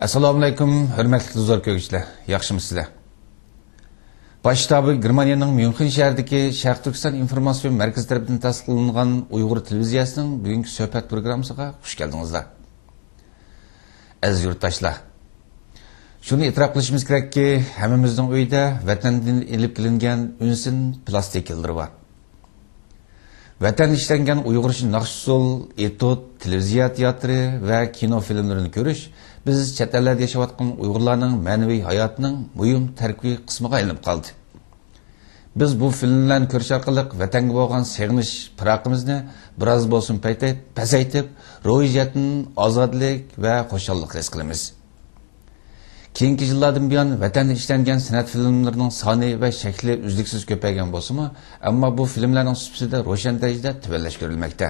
Assalomu alaykum, hurmatli do'stlar ko'ruvchilar. Yaxshimisizlar? Bosh shtabi Germaniyaning Myunxen shahridagi Sharq Turkiston informatsion markazi tomonidan tasdiqlangan Uyg'ur televiziyasining bugungi suhbat programmasiga xush keldingizlar. Aziz yurtdoshlar, shuni e'tirof qilishimiz kerakki, hammamizning uyida vatandan elib kelingan unsin plastik yildir bor. Vatan ishlangan Uyg'urcha naqsh-usul, etud, televiziya teatri va kino filmlarini ko'rish biz chet ellarda yashayotgan Uyg'urlarning ma'naviy hayotining muhim tarkibiy qismiga aylanib qoldi. Biz bu filmlarni ko'rish orqali vatanga bo'lgan sevginish firoqimizni biroz bo'lsin pasaytib, ro'yxatdan ozodlik va xo'shallik his qilamiz. Keyingi yillardan buyon vatanda ishlangan san'at filmlarining soni va shakli uzluksiz ko'paygan bo'lsa-mu, ammo bu filmlarning sifati ro'shan darajada tubanlash ko'rilmoqda.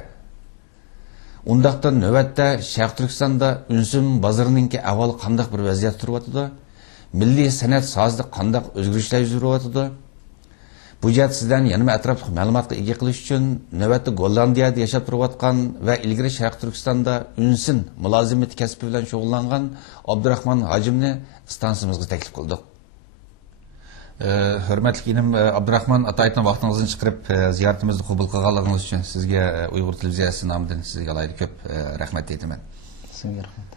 Undaqda navbatda Sharq Turkistonda unsin bozorininki avval qanday bir vaziyat turibdi? Milliy san'at sohasida qanday o'zgarishlar yuz beryapti? Bu jihat sizdan yana atrofli ma'lumotga ega qilish uchun navbatda Gollandiyada yashab turayotgan va ilgari Sharq Turkistonda unsin mulozimati kasbi bilan shug'ullangan Abdurahmon Hojimni stansiyamizga taklif qildik. Hurmatli inim Abdurahmon Atayevning vaqtingizni chiqarib ziyoratimizni qabul qilganligingiz uchun sizga Uyg'ur televiziyasi nomidan sizga alayda ko'p rahmat aytaman. Sizga rahmat.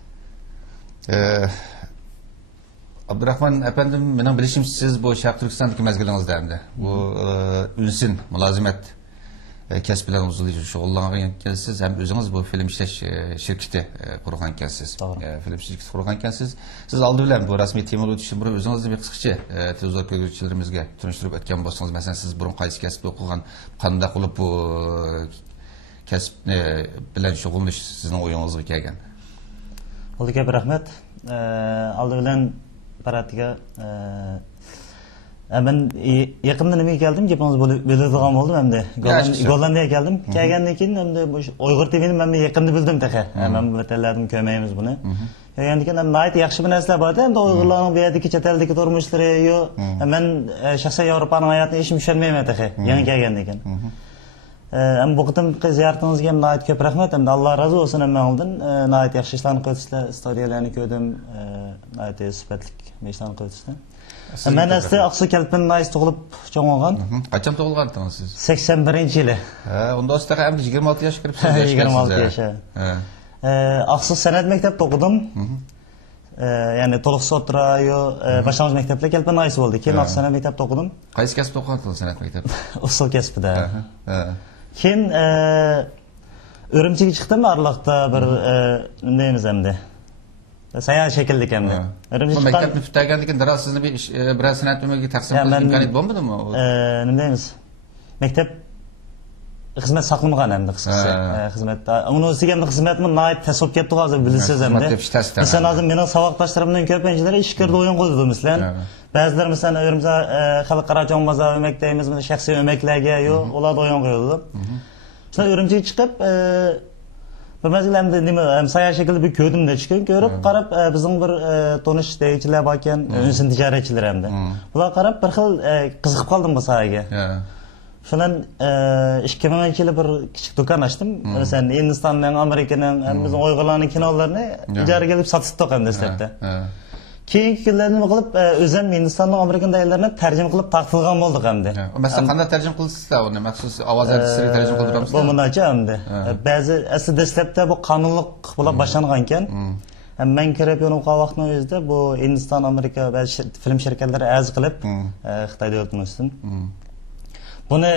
Abdurahmon efendim, mening bilishim siz bu Sharq Turkistondagi mazgilingizda hamda bu unsin mulozimat kasb bilan uzun shug'ullangan ekansiz, ham o'zingiz bu film ishlash shirkati qurgan ekansiz. Film shirkati qurgan ekansiz. Siz oldi bilan bu rasmiy temaga o'tishdan burun o'zingizni bir qisqacha televizor ko'ruvchilarimizga tushuntirib o'tgan bo'lsangiz, masalan siz burun qaysi kasbda o'qigan, qanday qilib bu kasbni bilan shug'ullanish sizning o'yingizga kelgan? Aldiga rahmat. Oldi bilan paratiga ben yakında nime geldim, Japonuz belirdiğim oldu hem de Gollandiya'ya geldim. Gelgendan keyin hem de bu Uyg'ur TV'ni ben yakında bildim texe. Ben bu vatanlardan kömeyimiz bunu. Gelgendan keyin hem nayet yaxshi bir narsalar bor hem de Uyg'urlarning bu yerdagi chet eldagi turmushlari yo men shaxsan Yevropaning hayotini hech tushunmayman texe. Yangi kelgandan keyin. Hem bu qitimki ziyoratingizga ham nayet ko'p rahmat. Hem de Alloh razı olsun hem mendan nayet yaxshi ishlarni qilishlar, istoriyalarni ko'rdim. Nayet sifatli ishlarni qilishlar. Ben aslında Aksu Kelp'in nayis tug'ilib cho'ng'ilgan. Qachon tug'ilgandingiz siz? 81-yili. Unda ustiga ham 26 yosh kiribsiz. 26 yosh. Aksu san'at maktabida o'qidim. Ya'ni to'liq sotra yo boshlang'ich maktabda Kelp'in nayis bo'ldi. Keyin Aksu san'at maktabida o'qidim. Qaysi kasbda o'qigandingiz san'at maktabida? Usul kasbida. Keyin Urumchiga chiqdim, Arloqda bir neymiz hamda. Sayar şekilde kendi. Mektepni bitirgandan keyin darhol sizni bir san'at umriga taqsim qilish imkoniyati bo'lmadimi? Nima deymiz? Maktab xizmat saqlamagan endi qisqasi. Xizmatda uni o'ziga ham xizmatni nayt tasavvur ketdi hozir bilasiz endi. Masalan, hozir mening saboqdoshlarimdan ko'pinchilari ishkirda o'yin qo'ydi mislan. Ba'zilar masalan o'rimza xalqaro cho'ng bozor o'makdaymiz, shaxsiy o'maklarga yo'q, ular o'yin qo'ydi. Shunday o'rimchiga chiqib bir mezgilemde nima sayar şekilde bir köydümde çıkın görüp qarab bizim bir tonish deychilar bor ekan, unsin tijoratchilar hamda. Bular qarab bir xil qiziqib qoldim bu sohaga. Shundan 2000-yili bir kichik do'kon ochdim. Masalan, Hindistonning, Amerikaning, bizning Uyg'urlarning kinolarini ijaraga kelib sotib to'qam dastlabda. Keyingi kunlarda nima qilib o'zim Hindistonning, Amerikan daylarni tarjima qilib taqtilgan bo'ldik hamda. Masalan, qanday tarjima qilsizlar uni? Maxsus ovoz artistlariga tarjima qildiramizlar. Bu bundacha hamda. Ba'zi aslida dastlabda bu qonunliq bo'lib boshlangan ekan. Men kirib yo'nilgan vaqtning o'zida bu Hindiston, Amerika va film shirkatlari arz qilib Xitoyda o'tmoqdim. Buni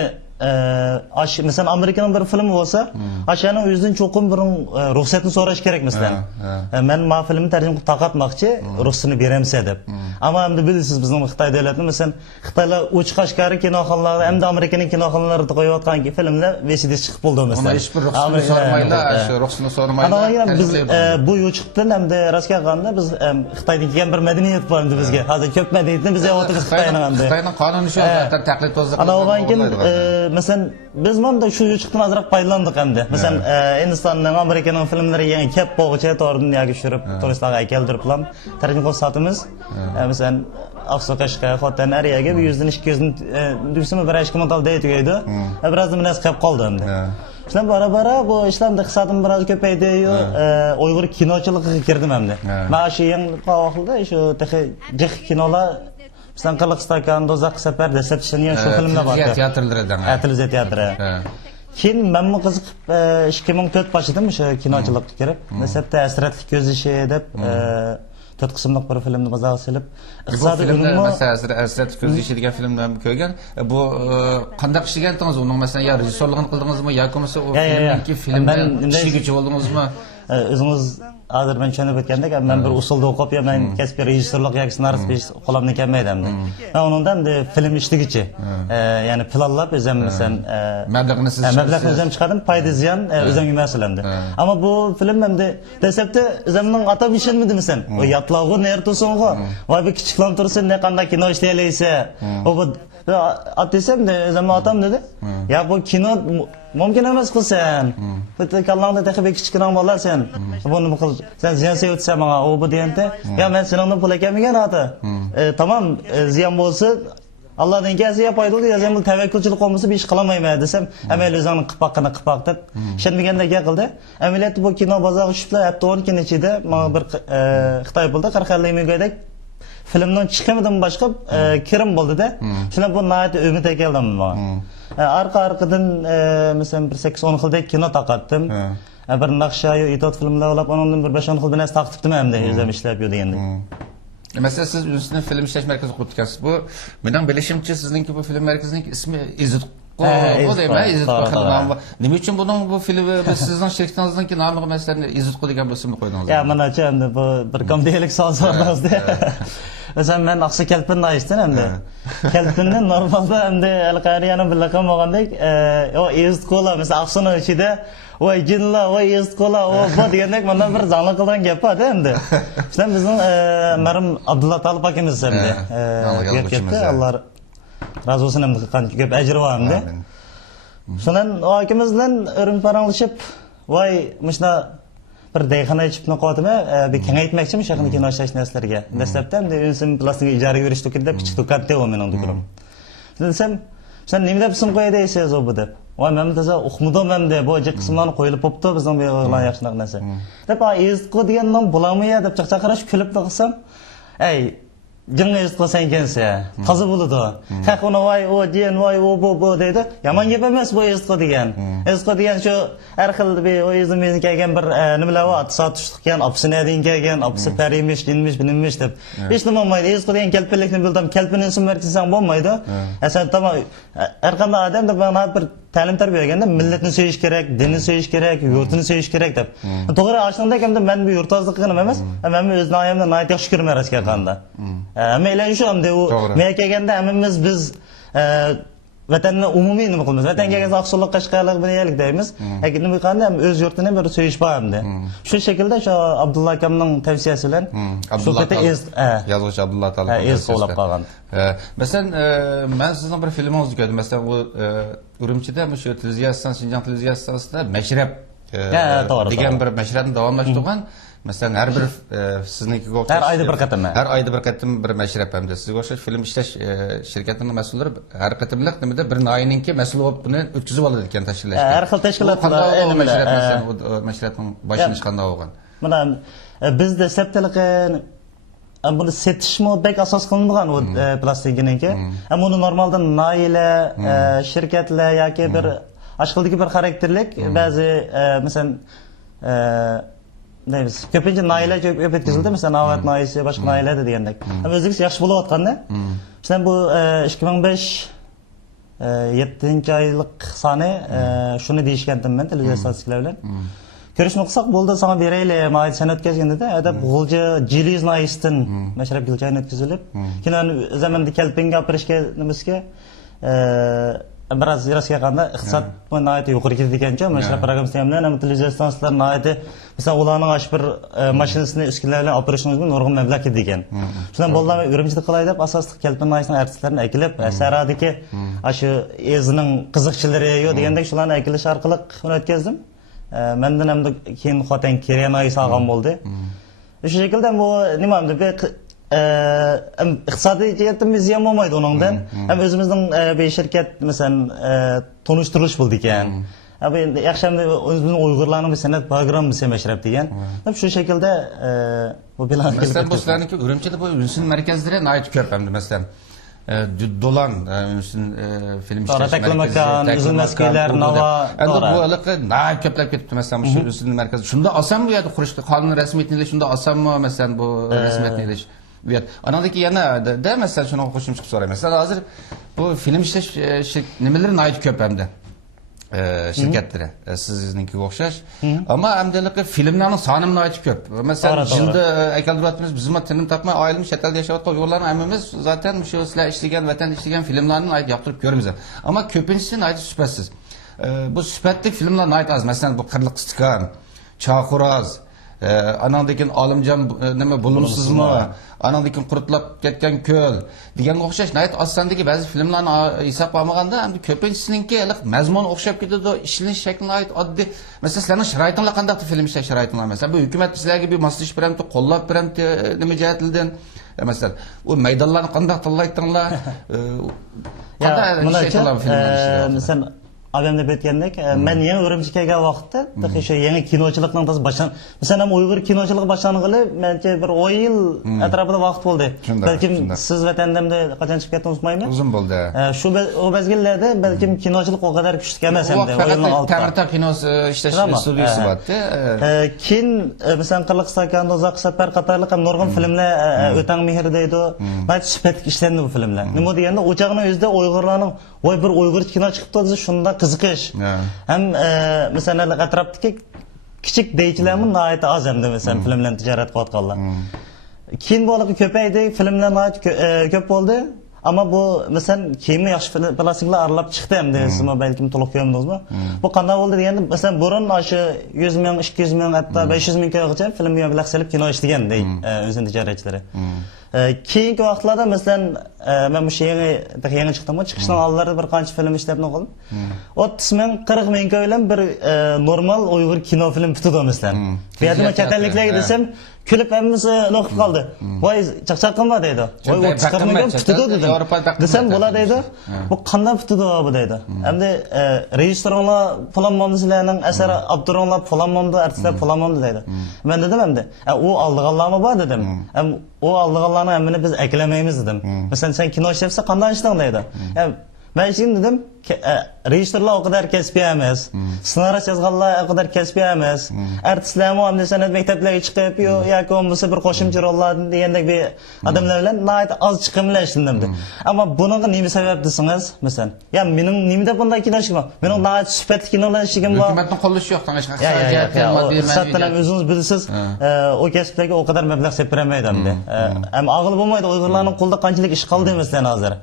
mesela Amerika'nın bir filmi olsa, aşağının özünün çokum bir ruhsatını soraş gerek mesela. Ben ma filmi tercih qilib taqatmoqchi, ruxsatini beramiz deb. Ama hem de bilirsiniz bizim Xitoy davlatini mesela Xitoylar uch qashqari kinoxonalar hem de Amerikaning kinoxonalarida qo'yayotgan filmlar VCD chiqib bo'ldi mesela. Hech bir ruxsatini so'ramaylar, shu ruxsatini so'ramaylar. Biz bu yo'chiqdan hem de rostga qanda biz Xitoydan kelgan bir madaniyat bor endi bizga. Hozir ko'p madaniyatni biz yo'qotib Xitoyning hamda. Xitoyning qonuni shu taqlid to'zliq. Mesela biz ham da shu yo'chiqdan azroq foydalandik hamda. Mesela Hindistonning, Amerikaning filmlari yangi kep bo'g'icha to'g'ri dunyoga tushirib, turistlarga keltirib ham tarjima qilib sotamiz. Mesela Aksu Qashqa, Xotan, Ariyaga 100 dan 200 dan dursimi bir ishki model deydi. Birazdan mnas qilib qoldi hamda. Şundan bara bu işlemde iqtisadim biraz köpeydi. Uyg'ur kinochiligiga kirdim endi. Men shu yangi vaqtda shu jiq kinolar Bizden Kırgızistan, Dozaq Sefer, Deception şu filmler var. Teatrlardan. Televizyon teatrı. Keyin men bu qiziq 2004 başladım şu kinochilikka kirib. Desepte Esretli Göz işi deb 4 qismliq bir filmni bazaga silib, iqtisodiy filmlar masalan Esretli Göz işi degan filmlarni ko'rgan. Bu qanday ish qilgandingiz? Uning masalan ya rejissyorligini qildingizmi yoki bo'lmasa o filmdagi filmdan ishchigichi bo'ldingizmi? O'zingiz hozir men tushunib o'tgandek, men bir usulda o'qib, men kasbiy rejissyorlik yoki ssenarist qo'limdan kelmaydi endi. Men undan film ishligichi, ya'ni planlab o'zim masalan mablag'ni o'zim chiqardim, foyda ziyon o'zimga mas'ul endi. Ammo bu film endi desepte o'zimning atab ishonmadi masalan. O yatlog'i nerto'songo, voy bu kichiklam tursin, ne qanday kino ishlaylaysa, o bu atesem de o'zim atam dedi. Ya bu kino mumkin emas qilsan. Bitta kallangda taxib kichikroq bo'lar sen. Buni qil. Sen ziyon sevsa menga o bu deganda, ya men seningdan pul ekamigan ata. Tamam, ziyon bo'lsa Allah'dan kelsa ya foydali, ya sen bu tavakkulchilik olmasa bir ish qilmayman desam, amal o'zingni qilpaq deb ishonmaganda gap qildi. Amaliyotda bu kino bozori tushiblar, hafta 10 kun ichida menga bir Xitoy pulda 40-50 mingdek filmdan chiqimidan boshqa kirim bo'ldi-da. Shuna bu nihoyat umid ekandim men. Arqa-arqadan masalan bir 8-10 xildek kino taqatdim. Bir naqshayu itot filmlar olib, ondan bir 5-10 xil bilan taqtibdim hamda o'zim ishlab yurgandek. Mesela siz Ünsü'nün film işleş merkezi kurtkansiz. Bu, benim bilişimçi sizinki bu film merkezinin ismi İzzet o değil mi? İzzet Ko. Ne için bunun bu filmi sizin şirketinizden ki namı mesela İzzet Ko degen bu ismi koydunuz? Ya ben açıyorum da bu bir komediyelik sağ sordunuz diye. Mesela ben Aksu Kelpin'den açtım hem de. Kelpin'den normalde hem de El-Qariyan'ın bir lakam olgandek o İzzet Ko'la mesela Aksu'nun içinde Vay cinla, vay İzzet Ko'la, o bu degandek bundan bir zanlı kıldan gap var endi. İşte bizim merim Abdullah Talip akimiz hem de. Gap Allah razı olsun hem de gap ecri var hem de. Şundan o akimizle ürün paranlaşıp vay mışna bir deyxana içip noqotima bir kengaytmoqchimiz yaqin kino ishlash narsalarga. Dastlabdan de Ünsün plastik ijara yurish to'kilib kichik to'katda o mening dukurim. Desam, sen nima deb ism qo'ya deysiz o bu deb. Vay men taza uqmudim ham de bu qismlarni qo'yilib bo'pti bizning bu o'g'lan yaxshiroq narsa. Deb İzzet Ko degandan bulamaya deb chaqchaqarash kulib qilsam, ey Jın İzzet Ko sen ekansan, toza bo'ladi. Haq uni voy o jiyan voy o bu deydi. Yomon gap emas bu İzzet Ko degan. İzzet Ko degan shu har xil bir o'zimizning kelgan bir nimalar bor, tasodiflik kelgan, opsini degan kelgan, opsi parimish, dinmish, bilinmish deb. Hech nima bo'lmaydi. İzzet Ko degan kelpinlikni bildim, kelpinin ismini aytsang bo'lmaydi. Sen tamam har qanday odam deb bana bir ta'lim tarbiya berganda millatni sevish kerak, dinni sevish kerak, yurtini sevish kerak deb. To'g'ri aslında hamda men bu yurtozligini emas, men o'z noyimni nihoyat yaxshi ko'raman raskarqanda. Meylen şu anda o meyakegende emimiz biz vatanni umumiy nima qilamiz. Vatan kelgan Aqsoqlik Qashqarlik bilaylik deymiz. Lekin nima qilganda ham o'z yurtini bir so'yish bor hamda. Shu shaklda shu Abdulla akamning tavsiyasi bilan yozuvchi Abdulla Talib qo'llab qolgan. Masalan, men sizning bir filmingizni ko'rdim. Masalan, u Urumchida shu televiziya Şinjan televiziyasida Mashrab degan bir mashrabni davomlashtirgan. Mesela her bir sizniki her ayda bir qatim. Her ayda bir qatim bir mashrab hamda sizga o'xshash film ishlash shirkatining mas'ullari har qatimliq nimada bir noyiningki mas'ul bo'lib buni o'tkazib oladi ekan tashkillashga. Har xil tashkilotlar mashrabning boshini qanday bo'lgan? Mana bizda septiliqi bunu setishmi bek asos qilingan o plastinkiniki. Ama uni normalda noyila shirkatlar yoki bir ashqildagi bir xarakterlik ba'zi masalan deymiz. Ko'pincha noilalar ko'p etkizildi. Masalan, Avat noisi, boshqa noilalar degandek. Ama o'zimiz yaxshi bo'layotganda, masalan bu 2005 7-oylik soni shuni deyishgandim men televiziya statistiklar bilan. Ko'rishni qilsak bo'ldi, sana beraylik, men sen o'tkazganda adab G'ulji Jiliz noisidan mashrab gilchani o'tkazilib, keyin zamanda kelpinga opirishga nimasiga biraz yarasga qanda iqtisod nihoyat yuqori ketadigancha mashrab programmasi bilan ham televiziya stansiyalari nihoyat masalan ularning ash bir mashinasini uskunalar bilan operasiyonimiz bilan nurg'un mablag' ketadigan. Shundan bo'ldi Urumchida qilay deb asosli kelpin noisining artistlarini akilib saradagi shu ezining qiziqchilari yo degandek shularni akilish orqali uni o'tkazdim. Mendan ham keyin xotin Keriya noisi olgan bo'ldi. Shu shaklda bu nima deb iqtisodiy jihatimiz ham bo'lmaydi uningdan. Ham o'zimizning bir shirkat masalan tanishtirilish bo'ldi ekan. Abi yaxshamda o'zimizning Uyg'urlarning bir san'at programmasi mashrab degan. Shu shaklda bu bilan Mesela bu sizlarniki Ürümçi'de bu ünsün merkezleri ait köp hem de mesela. Dolan ünsün film işleyiş merkezi, Üzülmezkeyler, Nava. Bu alıqı naat köplep ketipti mesela şu ünsün merkezi. Şunda asam mı ya da kuruştu kanun resmiyetini şunda asam mı mesela bu resmiyetini evet. Anadaki yana da mesela şunu hoşum çıkıp sorayım. Mesela hazır bu film işleyiş nemelerin ait köp hem de. Şirketlere sizinki okşaş ama emdelikle filmlerin sanımına ait köp. Mesela şimdi ekalduratımız bizim tenim tapma ayrılmış şetlerde yaşavatqa Uygurların emimiz zaten şu sizler işlegen vatan işlegen filmlerin ait yaptırıp görürüz. Ama köpüncüsünün ait süpetsiz. Bu süpetlik filmlerin ait az. Mesela bu Kırlık Istikan, Çakuraz, anandakin Alımcan neme bulumsuz mu? Anandakin Kurtlap ketken köl. Digen okşaş nayet aslandaki bazı filmlerin hesap almaganda hem köpüncüsününki ılık mezmun okşap gidiyordu. İşleniş şekline ait addi. Mesela sizlerin şirayetinle kandaktı film işte şirayetinle mesela. Bu hükümet bizler gibi masliş biremti, kollap biremti neme cihetliden. Mesela o meydanlarını kandaktırlaytınlar. Kanda şey olan filmler işte. Abimde betgendek, men yeni Ürümçi'ye kelgan vaqtda, şu yeni kinochilikning tası başlan. Mesela hem Uyg'ur kinochiligi boshlanig'ili menimcha bir 10 yil atrofida vaqt bo'ldi. Balkim siz vatandamda qachon chiqib ketdingiz unutmayman. Uzun bo'ldi. Shu o mezgillarda balkim kinochilik o kadar kuchli emas hamda o'yinning altida. Ta'mirta kinosi ishlash studiyasi bor-da. Keyin mesela Qirliq Istikan, Uzoq safar qatorliq ham nurg'un filmlar O'tang mehr deydi. Bayt sifatli ishlandi bu filmlar. Nima deganda o'chog'ning o'zida Uyg'urlarning voy bir Uyg'ur kino chiqibdi desa shunda qiziqish. Hem mesela atrofdagi kichik deychilarning nihoyat oz hamda mesela filmlarni tijorat qilayotganlar. Keyin bo'liqi ko'paydi, filmlar nihoyat ko'p bo'ldi. Ama bu mesela kimi yaxshi plastiklar aralab chiqdi hamda siz balkim to'liq ko'rdingizmi? Bu qanday bo'ldi deganda mesela burun shu 100 ming, 200 ming, hatto 500 minggacha film mablag' solib kino ishlagan deydi o'zining tijoratchilari. Keyingi vaqtlarda mesela men bu yangi chiqdim, chiqishdan oldinlari bir qancha film ishlab qildim. 30 ming, 40 ming bilan bir normal Uyg'ur kino film bitdi mesela. Bu yerda katalliklarga desam kulib hammasi o'qib qoldi. Voy chaqchaq qilma deydi. Voy 30 ming bitdi dedim. Desam bo'ladi deydi. Bu qanday bitdi bu deydi. Endi rejissyorlar pulanmamdi sizlarning asari Abdurrahmonlar pulanmamdi, artistlar pulanmamdi deydi. Men dedim endi, u oldiganlarmi bor dedim. O aldıqlarını əmini biz əkləməyimiz dedim. Mesela sen kino işləpsə qanday işlən deydi. Ben şimdi dedim rejissyorlar o kadar kəsbi emas. Ssenariy yazğanlar o kadar kəsbi emas. Artistlərmi hamda sənət məktəblərə çıxıb yoki olmasa bir qoşumçu rollar degəndək bir adamlar bilan nəhayət az çıxımla işləndim. Amma bunun nima səbəb desiniz? Məsələn, ya mening nimada bunday kino işləm? Mening nəhayət süpətli kinolar işləyim var. Hökumətnin qo'llashi yo'q, tanış Zaten özünüz bilirsiniz, o kəsblərə o kadar məbləğ sepirəməydi hamda. Hem ağıl olmaydı Uyg'urlarning qo'lida qanchalik ish qoldi məsələn hozir.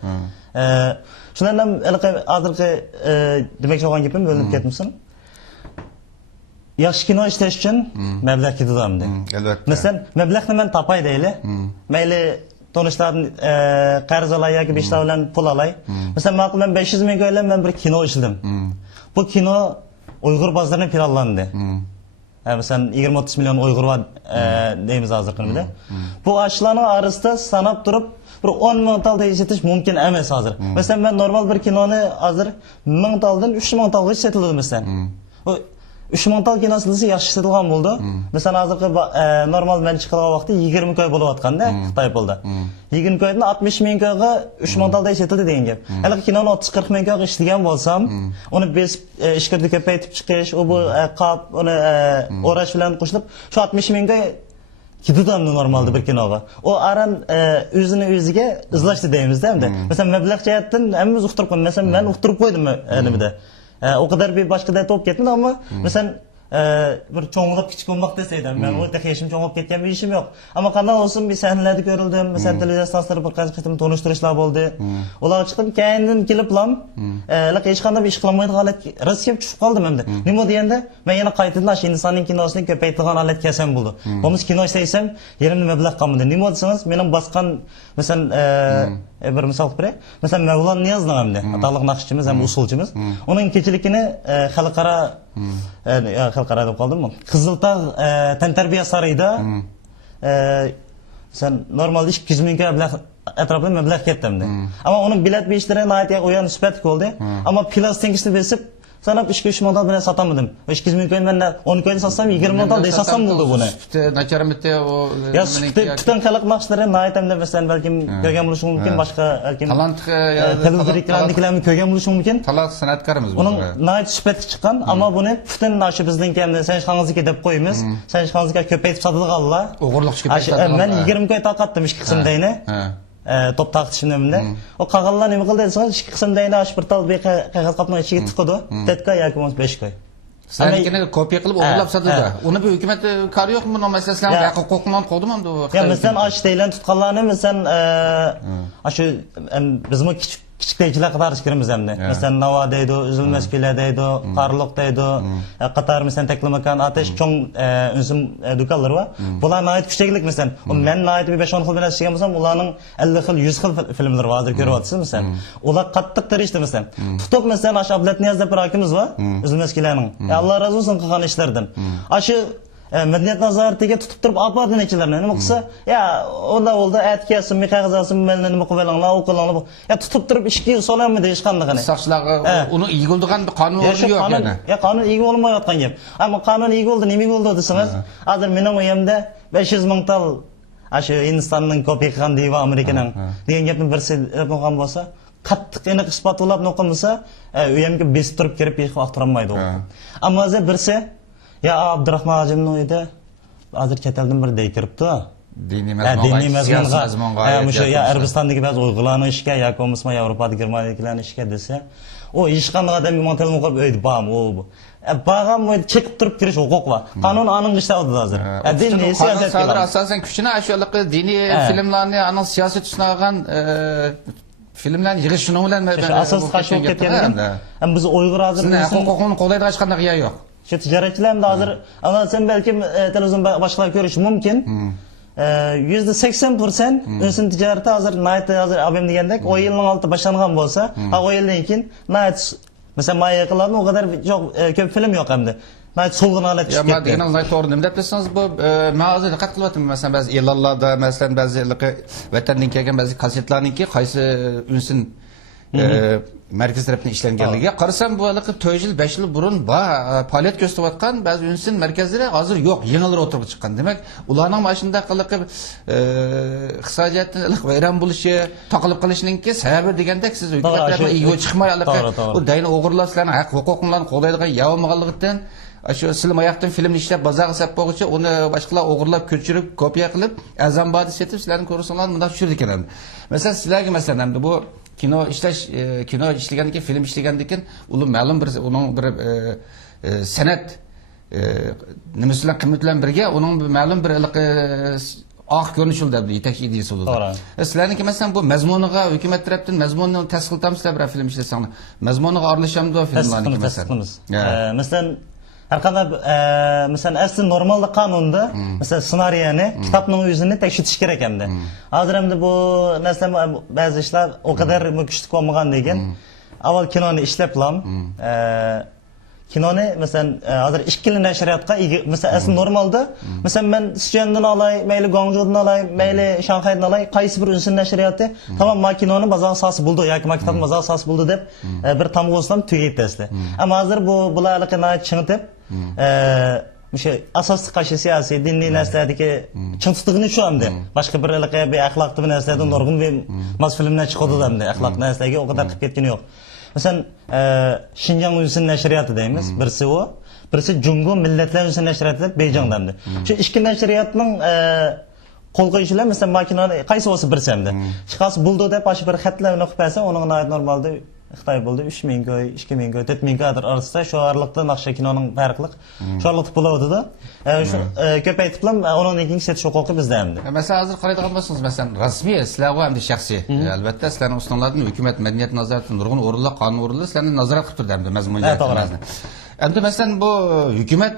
Şundan hazırki demek ki olan gibi bölünüp ketmişsin. Yaxşı kino işleş için məbləğ ketidi hamda. Mesela məbləğni men tapay deyli. Meyli tanışlardan qarz alay yoki beşlar bilan pul alay. Mesela ma'qul men 500 ming bilan men bir kino ishladim. Bu kino Uyg'ur bozorida planlandi. Mesela 20-30 milyon Uyg'ur var deymiz hozirgi kunda. Bu ashlarning arasida sanab turib bir 10 ming talda işletiş mümkün emas hozir. Mesela ben normal bir kinoni hozir 1000 taldan 3000 talga işletildi mesela. O 3000 tal kinosi desa yaxshi ishlatilgan bo'ldi. Mesela hozirgi normal men chiqilgan vaqtda 20 koy bo'lib atganda Xitoy pulda. 20 koydan 60 ming koyga 3000 talda ishlatildi degan gap. Hali kinoni 30-40 ming koyga ishlagan bo'lsam, uni biz ishkirdi ko'paytib chiqish, u bu qap, uni o'rash bilan qo'shilib shu 60 ming koy Gididamdı normalde bir kinoga. O aran özünü özüge izlaştı deyimizde hem de. Mesela meblağ cihetten hemimiz uqtirib qo'ydim. Mesela ben uqtirib qo'ydim nimada. O kadar bir başka da top ketmedi ama mesela bir çoğunluk küçük olmak deseydim ben o yaşım çoğunluk ketken bir işim yok. Ama kanal olsun bir sahnelerde görüldüm. Mesela televizyon stansları bir kaç kısım tanıştırışlar oldu. Olar çıktım kendim gelip lan. Lak hiç kanda bir iş kılamaydı halet rasiyem düşüp kaldım hem de. Nimo diyende ben yine kayıtladım şu insanın kinosunu köpeytilen halet kesem buldu. Bomuz kino isteysem yerimde meblağ kalmadı. Nimo derseniz benim baskan mesela bir misal vereyim. Mesela Mevlan Niyaz'dan hem de. Atağlık nakşçımız hem usulcumuz. Onun keçilikini halkara xalqaro deb qoldim. Qiziltog' tantarbiya sarayida sen normalde 200 ming atrofida mablag' ketdi. Ama onun bilet berishlari nihoyat o'yin sifatli bo'ldi. Ama plastikasini besib sanab 2-3 ming bilan sotamidim. 200 ming ko'yin men 10 ko'yin sotsam 20 ming dey sotsam bo'ldi buni. Nacharamete o Ya tutun xalq maqsadlari naytamda masalan balki ko'rgan bo'lishi mumkin, boshqa balki talant televizor ekrandagilarni ko'rgan bo'lishi mumkin. Talant san'atkorimiz bu. Uning nayt sifatga chiqqan, ammo buni butun shu bizning kamda sanishxonangizga deb qo'yamiz. Sanishxonangizga ko'paytib sotadiganlar. O'g'irlik ko'paytib. Men 20 ko'y taqatdim 2 qismdayni. Top taqtishimda. O qag'allar nima qildi desang, 2 qismdayni ash bir tal qog'oz qopning ichiga tiqdi. Tetka yoki 5 ko'y. Senikini kopiya qilib o'g'irlab sotadi. Uni bu hukumat kari yo'qmi? Buni masalan huquqman qo'ydimi bu? Ya masalan ash deylan tutqanlarni masalan shu bizmi kichiklar qatoriga kiramiz endi. Masalan Navo deydi, Uzilmas Pila deydi, Qarliq deydi, qator masalan Taklamakan, Ateş cho'ng unsim do'konlar bor. Bular nayt kuchlilik masalan. Men nayt 5-10 xil bilan ishlagan bo'lsam, ularning 50 xil, 100 xil filmlar bor, hozir ko'ryapsiz masalan. Ular qattiq tirishdi masalan. Tutib masalan ash Abdulat Niyaz deb bir akimiz bor, Uzilmas Pilaning. Alloh razı olsun qilgan ishlardan. Aşı Medeniyet nazaratiga tutib turib apardın nechilarni nima qilsa ya olda aytkasin mi qog'ozasin mendan nima qilinglar o'qilinglar ya tutib turib 2 yil so'laymi deyishganligini soqchilar uni egildigan bir qonun yo'q yana ya qonun ega olmayotgan gap ammo qonun ega oldi nima oldi desangiz hozir mening o'yimda 500 ming tal shu Hindistonning kopiya qilgan deydi Amerikaning degan gapni birsi qilgan bo'lsa qattiq aniq isbotlab o'qimasa o'yimga besib turib kirib vaqt u ammo hozir birsi ya Abdurahmon hojimning uyida hozir keteldan bir dey kiribdi. Diniy mazmunga. O'sha ya Arabistondagi ba'zi Uyg'urlarning ishga yoki bo'lmasa Yevropada Germaniyaliklarning ishga desa, o hech qanday odam mental muqab o'ydi bam u. Bag'am chiqib turib kirish huquq va qonun aning ishlaydi hozir. Diniy siyosat asosan kuchini ashulaq diniy filmlarni aning siyosiy tusini olgan filmlarni yig'ish shuni bilan asos qarshi bo'lib ketgan. Biz Uyg'ur hozir huquqini qo'llaydigan hech qanday yer yo'q. Şu ticaretçiler de hazır, ama sen belki televizyon başka görüş mümkün. %80% ünsin ticareti hazır, nayt hazır abim degandek, o yılın altı başlangan bolsa, o yıldan keyin nayt mesela maya yaqinlarning o kadar çok köp film yok hem de. Nayt solgun alet çıkıp ketdi. Ya nayt to'g'ri deb desang'iz bu men hozir diqqat qilyapman masalan ba'zi e'lonlarda masalan ba'zi vatandan kelgan ba'zi kasetlarniki qaysi ünsin merkez tarafından işlengenliğe qarasam bu 4 yıl 5 yıl burun faaliyet gösteriyotgan ba'zi unsin merkezleri hazır yok yeniler oturup çıkan demek ularning başında qiliq iqtisodiyatni vayron bo'lishi taqilib qilishiningki sababi degandek siz hukumatlarga ego chiqmay bu dayni o'g'irlashlarni haq huquqlarni qo'llaydigan yovmag'anligidan shu silim oyoqdan filmni ishlab bozorga sap bo'g'icha uni boshqalar o'g'irlab ko'chirib kopiya qilib azambodi setib sizlarni ko'rsanglar bunday tushirdi ekan masalan sizlarga masalan bu kino işlegandan keyin film işlegandan keyin ulu ma'lum bir uning bir san'at nimasi bilan qimmat bilan birga uning ma'lum bir oq ko'rinishida yetakchi ideyasi bo'ldi. Sizlarniki masalan bu mazmuniga hukumat tarafdan mazmunni tasdiq qiltamsizlar bir film ishlasanglar mazmuniga aralashamdi filmlarniki masalan. Masalan her kadar mesela asli normalde kanunda mesela senariyani kitapның özünü tekşitiş gerek hem de. Hazır hem de bu mesela bazı işler o kadar güçlük olmagan degen. Avval kinonu işleplam. Kinonu mesela hazır işkili neşriyatga mesela asli normalde mesela ben Sichuan'dan alay, meyli Guangzhou'dan alay, meyli Shanghai'dan alay qaysi bir ünsün neşriyatı tamam makinonun bazı sası buldu yoki maktabın bazı sası buldu deb bir tam olsam tüyeydi asli. Ama hazır bularlıkı nayet çıngıtıp asosli qarshi siyosiy diniy narsalardagi chin tutug'ini shu hamda boshqa bir bir axloqli bir narsalardan nurg'un bir mas filmlar chiqadi hamda axloqli narsalarga o kadar qilib ketgani yo'q masalan Xinjiang Unsin nashriyati deymiz birisi u birisi Jungo millatlar Unsin nashriyati deb Beyjingda hamda shu ikki nashriyatning qo'l qo'yishilar masalan makinani qaysi bo'lsa birisi hamda chiqasi buldi deb bir xatlarni o'qib bersa uning normalda Xitoy bo'ldi 3000 koy, 2000 koy, 4000 kadar arasida shu oraliqda naqsha kinoning farqli. Shu oraliqda bo'ladi-da. Shu ko'paytirib onun keyin setish huquqi bizda hamda. Masalan, hozir qaraydigan bo'lsangiz, masalan, rasmiy sizlar hamda shaxsiy. Albatta, sizlarning ustunlardan hukumat madaniyat nazorati nurg'un o'rinlar, qonun o'rinlar sizlarni nazorat qilib turdi hamda mazmuniyatni. Endi masalan bu hukumat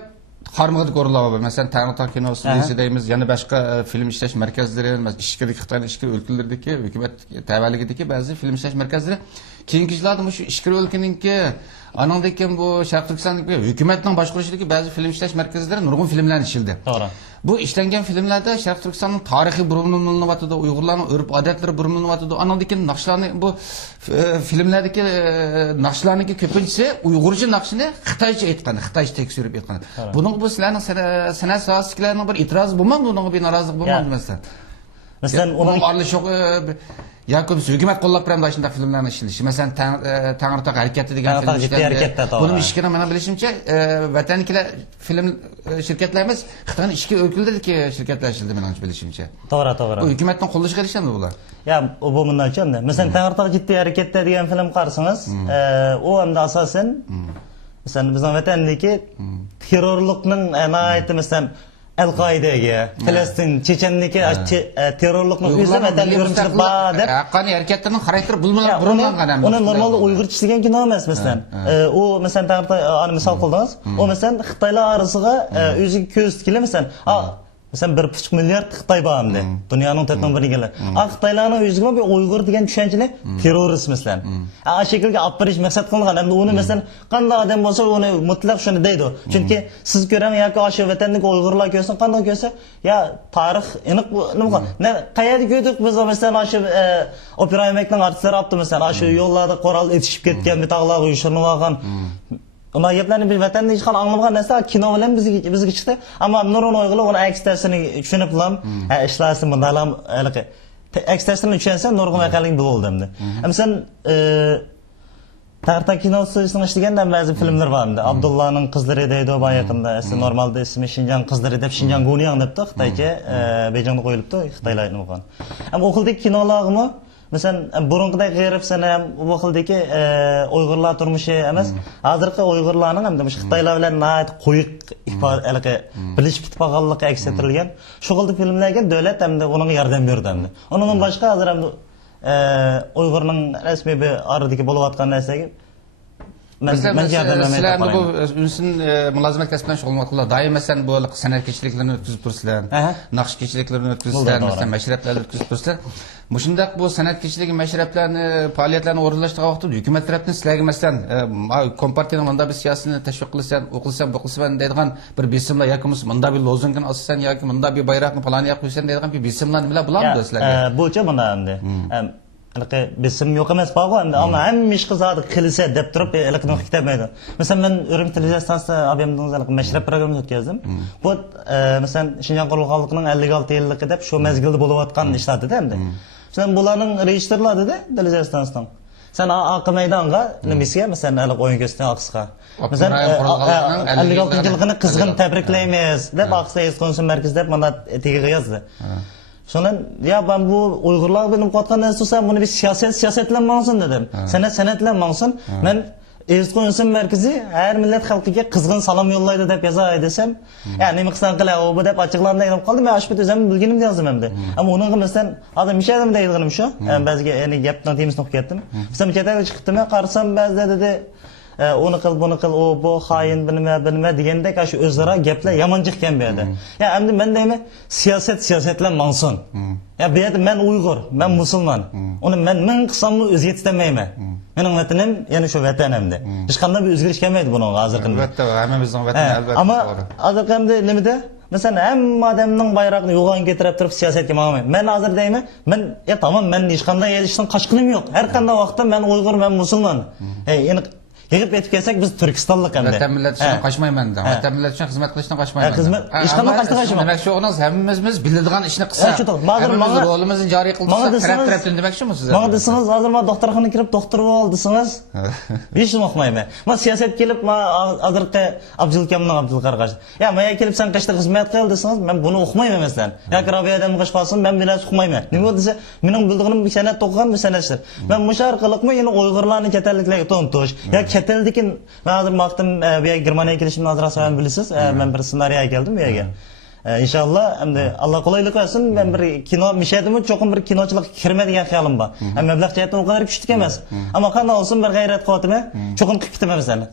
qarmag'ida ko'riladi. Masalan, Tangtang kino studiyasida yana boshqa film ishlash markazlari, ishkilik Xitoy ishki o'lkalardagi hukumat tavalligidagi ba'zi film ishlash markazlari keyingi yillarda shu ishki o'lkaninki Anandan keyin bu Sharq Turkistondagi hukumatning boshqarishidagi ba'zi film ishlash markazlari nurg'un filmlar ishildi. To'g'ri. Bu ishlangan filmlarda Sharq Turkistonning tarixiy burunlanyapti, Uyg'urlarning urf-odatlari burunlanyapti. Anandan keyin naqshlarni bu filmlardagi naqshlarniki ko'pincha Uyg'urcha naqshini Xitoycha aytgan, Xitoycha tekshirib aytgan. Buning bu sizlarning san'at sohasidagilarning bir e'tirozi bo'lmadi, bunga bir norozilik bo'lmadi masalan. Masalan, uning aralashib yoki biz hukumat qo'llab turadi shunday filmlarni ishlatishi. Masalan, Tangirtoq harakati degan film ishlangan. Buning ishini men bilishimcha, vatandakilar film shirkatlarimiz Xitoyning ichki o'kildiki shirkatlar ishlatdi menimcha bilishimcha. To'g'ri, to'g'ri. Bu hukumatning qo'llashiga erishganmi bular? Ya, bu bundan chiqadi. Masalan, Tangirtoq jiddiy harakatda degan film qarasangiz, u hamda asosan masalan bizning vatandagi terrorlikning anayati masalan Al-Qoidaga, Falastin, Chechenlikka terrorlikni o'zi vatanga urumchilik bor deb. Haqqoniy harakatlarning xarakteri burunlangan ham. Uni normalda Uyg'urcha ishlagan kino emas masalan. U masalan Tangirtoq misol qildingiz. U masalan Xitoylar orasiga o'ziga ko'z tikila masalan Mesela 1,5 milyar Xitoy bağımdı. Dünyanın tek nomberi gelir. Xitoylarning o'ziga bir Uyg'ur degan tushunchani terrorist masalan. A şekilde aparish maqsad qilingan. Endi uni masalan qanday odam bo'lsa uni mutlaq shuni deydi. Chunki siz ko'rang yoki o'sha vatanlik Uyg'urlar ko'rsin, qanday ko'rsa, ya tarix aniq nima ne qayerda ko'rdik biz masalan o'sha opera yemekning artistlari olibdi masalan, o'sha yo'llarda qoral etishib ketgan bitaqlar uyushtirilib olgan. Ona gaplarni bir vatanda hech qanday anglamagan narsa kino bilan bizga chiqdi. Ammo nurun Uyg'urlar uni aks ta'sirini tushunib qilam, ishlasin bundalam aks ta'sirini tushunsa nurg'un aqalling bo'ldi endi. Masalan, Tangirtoq kinosini ishlagan ba'zi filmlar bor endi. Abdullahning qizlari deydi bu yaqinda. Normalda ismi Shinjan qizlari deb Shinjan Guniyan debdi Xitoycha, Beijingda qo'yilibdi, Xitoylarning bo'lgan. Ammo o'qildagi kinolarmi Mesela burunqidagi g'ayribsana bu xildagi Uyg'urlar turmushi emas, hozirgi Uyg'urlarning ham demiş Xitoylar bilan nayt qo'yiq ifodalarga bilishib ketib qolganligi aks ettirilgan. Shu xilda filmlarga davlat ham uning yordam berdi ham. Undan boshqa hozir ham Uyg'urning rasmiy bir aradagi bo'layotgan narsaga Sizler bu ünsün mülazimet kasbinden şoğulmaktalar. Daim mesela bu sanatkeşiliklerini ötküzüp dururlar, nakşkeşiliklerini ötküzürler, mesela meşreplerini ötküzüp dururlar. Bu şimdi bu sanatkeşilik meşreplerini, faaliyetlerini ortalaştığı vaxtı hükümet tarafından sizlerge mesela Kompartiyanın manda bir siyasını teşvik kılırsan, okulsan deydiğen bir besimle yakımız, manda bir lozungun asılsan, yakı manda bir bayrakını falan yakıysan deydiğen bir besimle nimle bulamıyor sizlerge? Bu uçu bunda hem Besim yok emas bağlı ama hem iş kızardı kilise dep durup elekno kitapmaydı. Mesela ben Ürüm televizyon stansiyasida abimning meşrep programını o'tkazdim. Bu mesela Şinjan Qurulxanlığının 56 yillik deb shu mezgilda bo'lib atgan ishlardi endi. Sen bularning rejissyorlari dedi televizyon stansiyasidan. Sen Aqı Maydonga nimasiga mesela alik o'yin ko'rsatgan Aqsqa. Mesela 56 yilligini qizg'in tabriklaymiz deb Aqsa Eskonsun markazida deb mana tegiga yozdi. Şundan ya ben bu Uygurlar benim katkandan istiyorsan bunu bir siyasetlenmezsin dedim. Sanatlenmezsin. Ben Erzurum merkezi her millet halkıya kızgın salam yollaydı dep yazay desem. Yani mıksan kıla o bu dep açıklandı dedim kaldım. Ben aşpet özüm bilginim yazdım hem de. Ama onun mesela adam bir şey dedim deyildim şu. Bazı yani yaptığım temiz nok ettim. Mesela bir çıktım ya karsam bazı dedi. Onu kıl bunu kıl o bu hain bilme degende karşı özlere gepler yamancık gen bir Ya hem de ben deyim siyasetle mansın. Ya bir yerde ben Uygur, ben Müslüman. Onu ben kısamlı öziyet istemeyim. Benim vatanim yani şu vatanimdi. Hiç kanında bir özgürlük gelmedi bunun hazırkında. Elbette hemimizin vatanı elbette. Ama hazırkında ne de? Mesela hem adamның bayrağını yoğan getirip durup siyasetke mağamayım. Ben hazır deyim ben ya tamam ben hiç kanda yetişten kaçkınım yok. Her kanda vakti ben Uygur, ben Müslüman. Yani Yig'ib etib kelsak biz Turkistonlik endi. Vatan millat uchun qochmayman da. Vatan millat uchun xizmat qilishdan qochmayman. Xizmat hech qanday qochmayman. Demak shu o'niz hammamiz biladigan ishni qilsak. Hammamiz rolimizni joriy qilsak, taraf demakchimi siz? Mana desangiz hozir men doktorxonaga kirib doktor bo'l desangiz, hech nima o'qimayman. Men siyosat kelib men hozirgi Abdulkamning Abdulqarg'ash. Ya men kelib sen qishda xizmat qil desangiz, men buni o'qimayman masalan. Yoki Robiyadan qo'shqolsin, men bilan o'qimayman. Nima desa, mening bildig'im bir sanat o'qigan bir sanatdir. Men mushar qiliqmi yana Uyg'urlarning katalliklarga to'ntish Keteldikin ben hazır baktım bir Germaniya kelişimini hazır aslan bilirsiniz. Ben bir senaryoya geldim bir yerge. İnşallah hem de Allah kolaylık versin. Ben bir kino müşahidimi çokum bir kinoçılık kirmediğin hayalim var. Hem meblağ cihetten o kadar güçlük emez. Ama kan olsun bir gayret kuvvetime çokum kıktım mesela.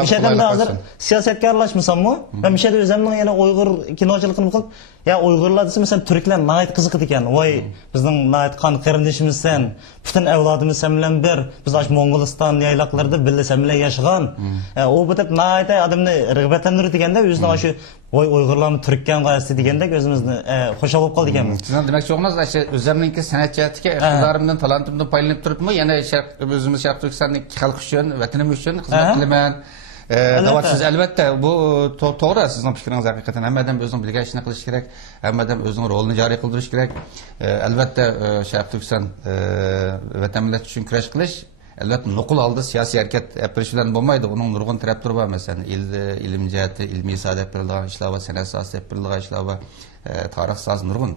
Müşahidim de hazır siyasetkarlaşmışsam mı? Ben müşahid özlemden yani Uygur kinoçılıkını kılıp Ya Uyg'urlar desa, mesela Türkler nayet qiziq ekan. Voy, bizning nayet qon qarindishimizsan, butun avlodimiz sen bilan bir, biz aş Mo'ng'uliston yaylaqlarida birga sen bilan yashagan. O bu deb nayet odamni rag'batlantirib deganda, o'zini shu voy Uyg'urlarni Türkkan qo'yasi deganda o'zimizni xush bo'lib qoldik ekan. Siz demoqchi bo'lgansiz, o'zimningki san'atchiga iqtidorimdan, talentimdan foydalanib turibmi? Yana o'zimiz Sharq Turkistonning xalq uchun, vatanim uchun xizmat qilaman. Da'vatsiz albatta bu to'g'ri, sizning fikringiz haqiqatan hammadan o'zining bilgan ishini qilish kerak, hammadan o'zining rolini joriy qildirish kerak. Albatta Sharq Turkiston vatan millat uchun kurash qilish albatta nuqul oldi siyosiy harakat yapirish bilan bo'lmaydi. Uning nurg'un tarafdori bor, masalan, ilm jihati, ilmiy sohada berilgan ishlar va san'at sohasida berilgan ishlar va tarix sohasi nurg'un.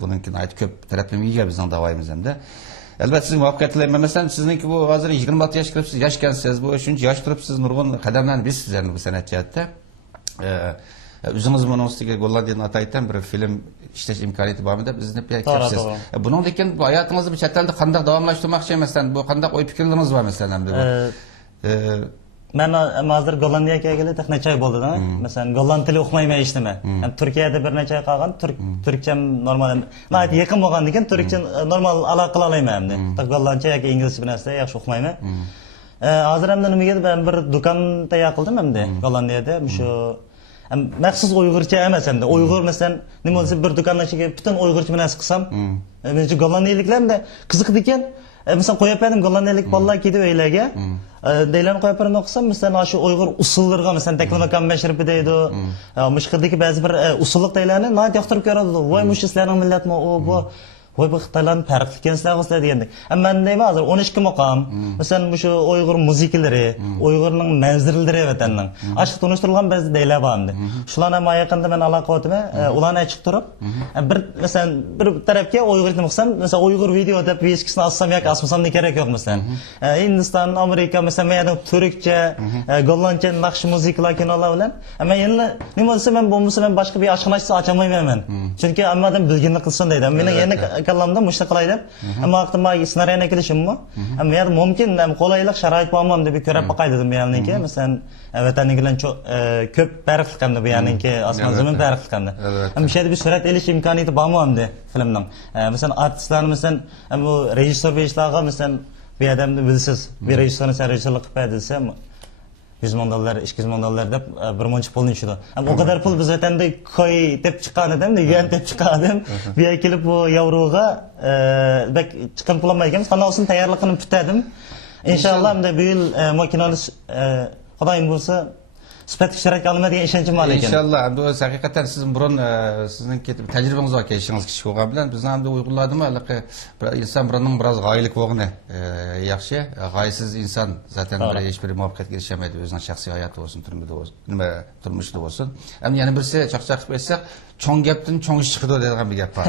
Buningki aytib ko'p taraflamaga bizning da'voyimiz hamda. Albatta siz muvaffaqiyat tilayman. Masalan, sizningki bu hozir 26 yoshga kiribsiz, yoshkansiz. Bu shuncha yosh turibsiz, nurg'un qadamlarni bessizlar bu san'at jihatda. O'zingiz buning ustiga Gollandiyadan ataydan bir film ishlash imkoniyati bormi deb izinib beribsiz. Buning lekin bu hayotingizni bu chet elda qanday davomlashtirmoqchi emasdan, bu qanday o'y fikrlaringiz bor masalan hamda bu? Men hozir Gollandiyaga kelganda necha oy bo'ldi-da. Masalan, golland tili o'qimayman ishtimi. Turkiyada bir necha oy qolgan, turkcham normal. Men yaqin bo'lgandan keyin turkcha normal aloqa qila olmayman endi. Gollandcha yoki inglizcha bilan yaxshi o'qimayman. Hozir ham nimaga ben bir do'konda yaqildim endi Gollandiyada. Shu maxsus Uyg'urcha emas endi. Uyg'ur masalan, nima bo'lsa bir do'kondan ichiga butun Uyg'urcha bilan qilsam, men shu gollandiyaliklarni qiziq ekan. Mesela qo'yapman gollandiyalik bolalar ketib o'ylarga. Deylarni qo'yapman o'qisam, mesela shu Uyg'ur usullarga, mesela deklamakam mashribi deydi. Mushqirdagi ba'zi bir usulliq deylarni nayt yoqtirib ko'radi. Voy mush sizlarning millatmi o bu? Voy bu Xitoylarning farqli ekanlar degandek. Amma men deyman hozir 12 maqom. Masalan, shu Uyg'ur musiqalari, Uyg'urning manziralari vatanning. Aşıq tanıştırılan ba'zi deylar bor endi. Shularni ham yaqinda men aloqa qildim. Ularni chiqib turib, bir masalan bir tarafga Uyg'urni qilsam, masalan Uyg'ur video deb eskisini alsam yoki asmasam ne kerak yo'q masalan. Hindiston, Amerika masalan men turkcha, gollandcha naqsh musiqalar kinolar bilan. Amma endi nima bo'lsa men bo'lmasa men boshqa bir oshxonasi ochamayman men. Chunki hammadan bilginlik qilsin deydi. Meni endi kallamda mushta qilay deb. Amma vaqtimda snariyani kelishimmi? Amma yer mumkin qolaylik sharoit bormi deb ko'rib boqay dedim yaniki. Masalan, vatani bilan ko'p farq qilganda bu yaniki osmon zamin farq qilganda. Amma shayda bir surat elish imkoniyati bormi endi filmning. Masalan, artistlarni masalan bu rejissyor beyishlarga masalan bir odamni bilsiz, bir rejissyorni rejissyorlik qilib desam $100 ming, $200 ming deb bir muncha pulni tushdi. O kadar pul biz vatanda koy deb chiqqan edim, degan deb chiqqanim. Bu yer kelib bu yevroga bak chiqqan pul olmaymiz. Qana olsin tayyorligini bitadim. Inshaalloh endi bu yil makinani Xudoyim bo'lsa sifatli ishtirok qilaman degan ishonchim bor ekan. Inshaalloh. Bu haqiqatan siz burun sizning tajribangiz bor ishingiz kishi bo'lgan bilan bizning ham Uyg'urlarning inson birining biroz g'oyalik bo'lgani yaxshi. G'oyasiz inson zaten hech bir muvaffaqiyatga erishamaydi, o'zining shaxsiy hayoti bo'lsin, turmushida bo'lsin. Ham yana birisi chaqchaq qilib aytsak, cho'ng gapdan cho'ng ish chiqadi degan bir gap bor.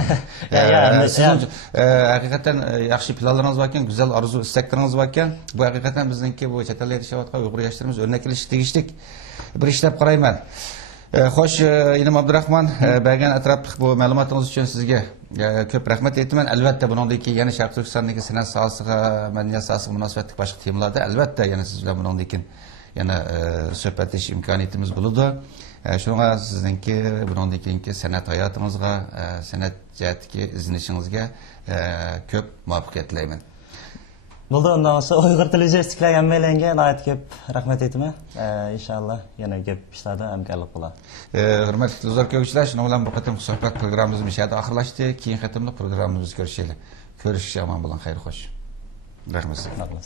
Haqiqatan yaxshi planlaringiz bor ekan, go'zal orzu istaklaringiz bor ekan. Bu haqiqatan bizningki bu chet elda yashayotgan Uyg'ur yoshlarimiz o'rnak qilish tegishli bir ish deb qarayman. Xo'sh, Inim Abdurahmon, bergan atrofli bu ma'lumotingiz uchun sizga ko'p rahmat aytaman. Albatta buningdan keyin yana Sharq Turkistondagi san'at sohasiga, madaniyat sohasiga munosabatli boshqa temalarda albatta yana siz bilan buningdan keyin yana suhbatlashish imkoniyatimiz bo'ladi. Shunga sizningki buningdan keyingi san'at hayotingizga, san'at jihatdagi izlanishingizga ko'p muvaffaqiyat tilayman. Bo'ldi, undan so'ng Uyg'ur televiziyasi tiklagan meylanga nayt ko'p rahmat aytaman. Inshaalloh yana ko'p ishlarda hamkorlik bo'ladi. Hurmatli do'stlar, ko'rishlar, shuning bilan bu qatim suhbat programmamiz mishada oxirlashdi. Keyin qatimli programmamizni ko'rishaylik. Ko'rishishga omon bo'ling, xayr xo'sh. Rahmat. Rahmat.